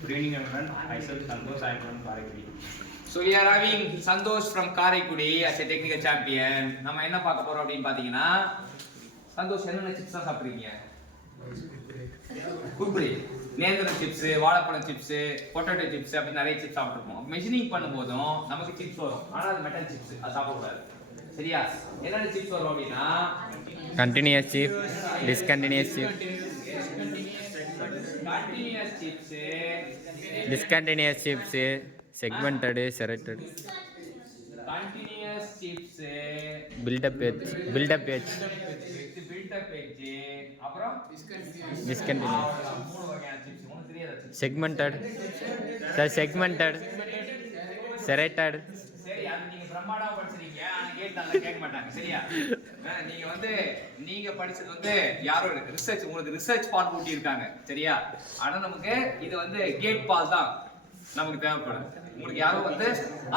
Good evening everyone. Myself Santosh. I am from Karaikudi. So we are having Santosh from Karaikudi as a technical champion. நம்ம என்ன பார்க்க போறோம் அப்படினு பாத்தீங்கன்னா சந்தோஷ் என்னென்ன சிப்ஸ் தான் சாப்பிடுறீங்க? குர்குரே, நேந்திரம் சிப்ஸ், வாழைப்பழம் சிப்ஸ், பொட்டேட்டோ சிப்ஸ் அப்படி நிறைய சிப்ஸ் சாப்பிட்டுருப்போம். மெஷினிங் பண்ணும்போதும் நமக்கு சிப்ஸ் வரும். ஆனா அது மெட்டல் சிப்ஸ். அது சாப்பிடக்கூடாது. சரியா? என்னென்ன சிப்ஸ் வரும் அப்படின்னா continuous chip, discontinuous chip, continuous chips, discontinuous chips, segmented, serrated, continuous chips, built up edge, built up edge, built up edge, அப்புறம் டிஸ்கண்டினியூஸ், மூணு வகையான சிப்ஸ். உங்களுக்கு தெரியாத chips. Segmented, sir segmented, serrated. சரி, அது நீங்க பிரம்மாண்டமா படிச்சிருக்கீங்க. ஆனா கேட்டாங்க கேட்க மாட்டாங்க. சரியா? நீங்க படிச்சது யாரோ ரிசர்ச், உங்களுக்கு ரிசர்ச் பால் ஊட்டி இருக்காங்க. சரியா? ஆனா நமக்கு இது கேட் பால் தான் நமக்கு தேவைப்படும். உங்களுக்கு யாரோ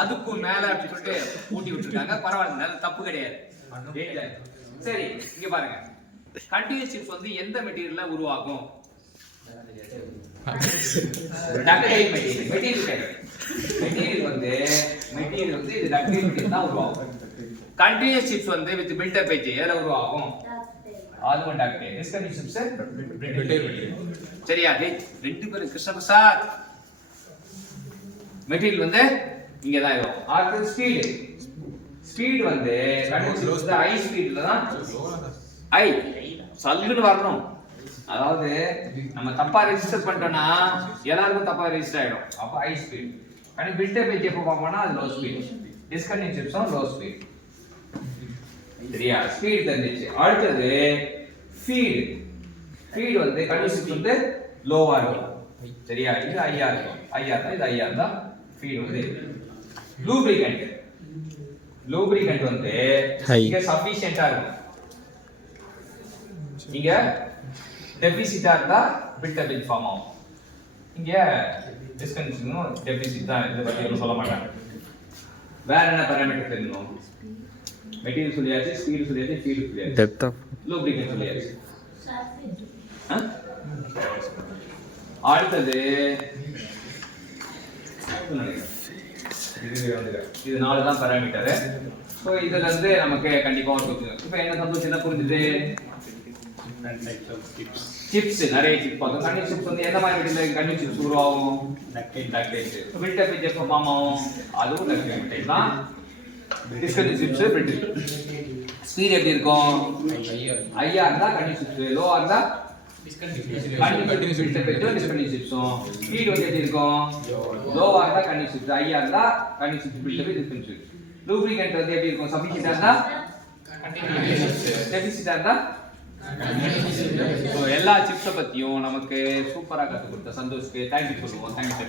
அதுக்கும் மேல அப்படி சொல்லிட்டு ஊட்டி விட்டுருக்காங்க. பரவாயில்ல, அது தப்பு கிடையாது. சரி, இங்க பாருங்க. கண்டினியூஸ் சிப்ஸ் எந்த மெட்டீரியல்ல உருவாகும்? Ductile material. மெட்டீரியல் இது டக்டைல் மெட்டீரியல் தான் உருவாகும். Continuous chips with built up edge எதுல உருவாகும்? அதுவும் டக்டைல். Discontinues chips build up. சரியா? ரெண்டு பேரும் கிருஷ்ணபிரசாத் மெட்டீரியல் இங்க தான் இருக்கும். அடுத்து speed. Speed continuous chips high ஸ்பீட்ல தான் ஐ சல்லுன்னு வரணும். அதாவது நம்ம தப்பா ரெஜிஸ்டர் பண்ணிட்டோம்னா எல்லாருக்கும் தப்பா ரெஜிஸ்டர் ஆயிடும். அப்ப ஹை ஸ்பீட். ஆனா பில்டப் எட்ஜ் எப்ப பார்ப்போம்னா அது லோ ஸ்பீட். டிஸ்கண்டினியூஸ் சிப்ஸும் லோ ஸ்பீட். சரியா? ஸ்பீட் தெரிஞ்சிச்சு. அடுத்தது ஃபீட். ஃபீட் கண்டினியூஸ் சிப்ஸ் லோவா இருக்கும். சரியா? இது ஹையா இருக்கும். ஹையா தான், இது ஹையா தான் ஃபீட். லூப்ரிகன்ட். லூப்ரிகன்ட் இங்க சஃபிஷியன்ட்டா இருக்கும். இங்க டெபிசிட்டா இருந்தா பில்டப் எட்ஜ் ஃபார்ம் ஆகும். இங்க டிஸ்கண்டினியூஸும் டெபிசிட் தான். இத பத்தி சொல்ல மாட்டாங்க. வேற என்ன பாராமீட்டர் தெரியணும்? மெட்டீரியல் சொல்லியாச்சு, ஸ்பீட் சொல்லியாச்சு, ஃபீட் சொல்லியாச்சு, டெப்த் ஆஃப் லூப்ரிகன்ட் சொல்லியாச்சு. அடுத்தது இது 4 தான் பாராமீட்டர். சோ இதுல இருந்து நமக்கு கண்டிப்பா ஒரு புரியும். இப்போ என்ன சந்தோஷம் என்ன புரிஞ்சுது? சிப்ஸ் நிறைய சிப்ஸ் பார்த்தோம். கண்டினியூஸ் சிப்ஸ் எந்த மாதிரி மெட்டீரியல் கண்டினியூஸ் சிப்ஸ் உருவாகும்? டக்டைல். பில்டப் எட்ஜ் எப்ப ஃபார்ம் ஆகும்? அதுவும் டக்டைல் மெட்டீரியல் தான். Discontinuous chips built up. ஸ்பீட் எப்படி இருக்கும்? ஹையா இருந்தா கண்டினியூஸ் சிப்ஸ், லோவா இருந்தா டிஸ்கண்டினியூஸ் பில்டப் எட்ஜ் டிஸ்கண்டினியூஸ் சிப்ஸும். ஸ்பீட் எப்படி இருக்கும்? லோவா இருந்தா கண்டினியூஸ் சிப்ஸ், ஹையா இருந்தா continuous chips built up discontinuous chips. Lubricant எப்படி இருக்கும்? சஃபிஷியன்ட்டா இருந்தா கண்டினியூஸ், டெபிசிட்டா இருந்தா. ஸோ எல்லா சிப்ஸை பத்தியும் நமக்கு சூப்பரா கற்றுக் கொடுத்த சந்தோஷ்க்கு தேங்க்யூ சொல்லுவோம். தேங்க்யூ.